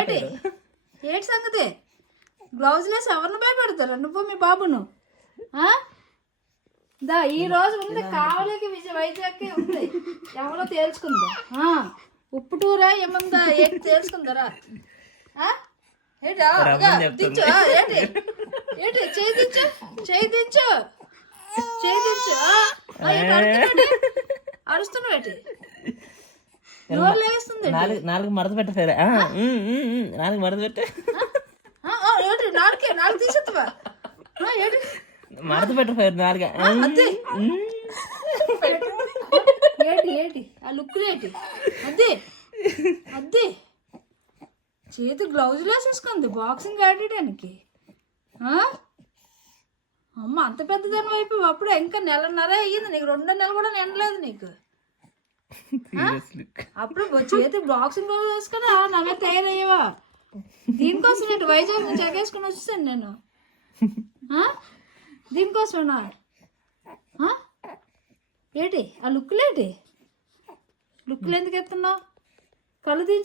ఏటి ఏటి సంగతి? గ్లౌజ్లేసి ఎవరిని భయపెడతారా నువ్వు మీ బాబును? దా ఈ రోజు ఉంది కావలికి వైజాగ్ ఉంది, ఎవరో తేల్చుకుందా? ఉప్పు టూరా ఏముందా ఏంటి తేల్చుకుందారా? దించు ఏంటి ఏంటి చేయి దించు చేయి దించు చేయి దించు. అరుస్తున్నావు ఏంటి? నోరు లేస్తుంది. నాలుగు మడత పెట్టారు, నాలుగు మడత పెట్ట నాలుగు తీసేస్తావా? మడత పెట్టారు నాలుగు. ఏంటి ఏంటి ఆ లుక్కులు ఏంటి? అదే అదే చేతి గ్లౌజులు వేసేసుకుంది బాక్సింగ్ ఆడడానికి. అమ్మ అంత పెద్దదాని వైపు అప్పుడే ఇంకా నెలన్నర అయ్యింది నీకు, 2 నెలలు కూడా నిండలేదు నీకు. అప్పుడు చేతి బాక్సింగ్ గ్లౌజ్ వేసుకొని నవ్వే తయారయ్యావా? దీనికోసం ఏంటి వైజాగ్ నుంచి ఎగేసుకుని వచ్చేసాను నేను, దీనికోసమేనా? ఏంటి ఆ లుక్కులు ఏంటి? లుక్కులు ఎందుకు ఎత్తున్నావు? కళ్ళు తీసి